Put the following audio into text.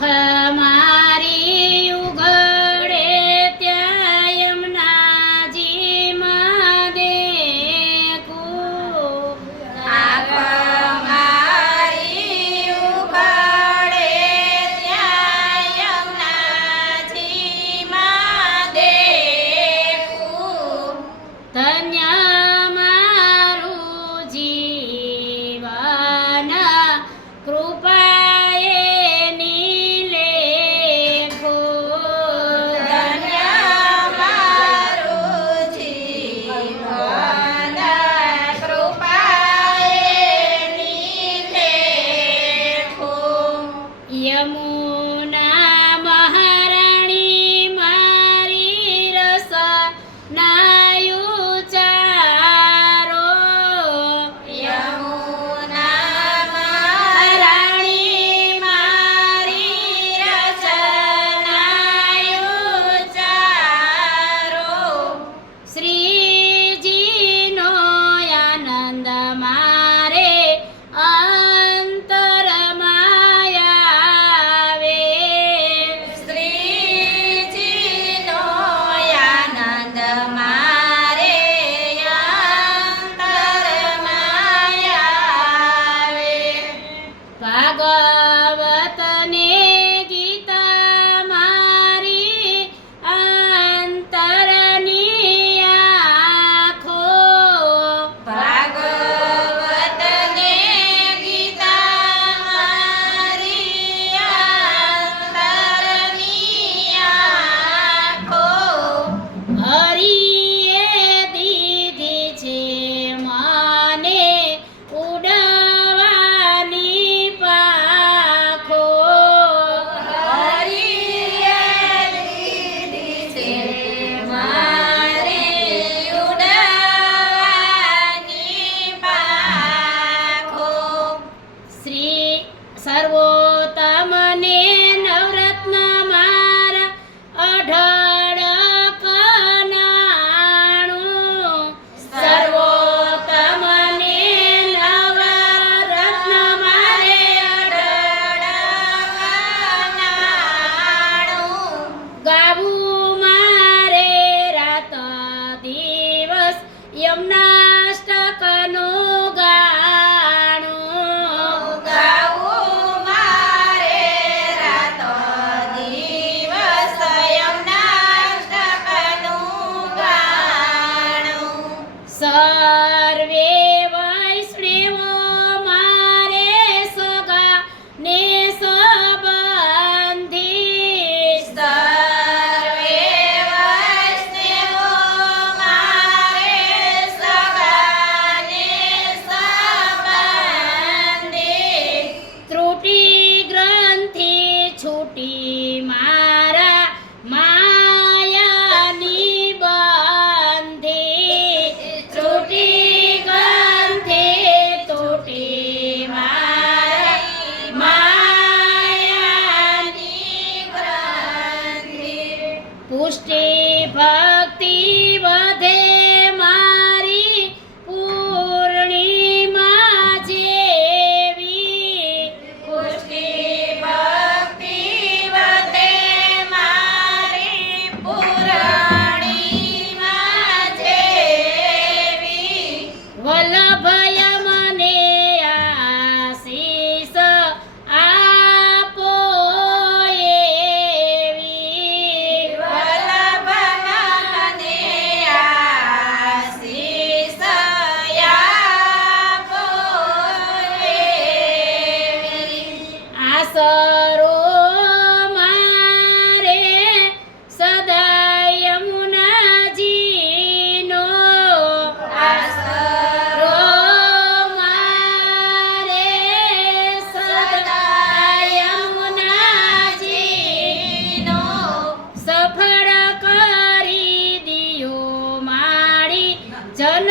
après sa આસરો મારે સદા યમુનાજીનો. આસરો મારે સદા યમુનાજીનો. સફળ કરી દિયો મારી જન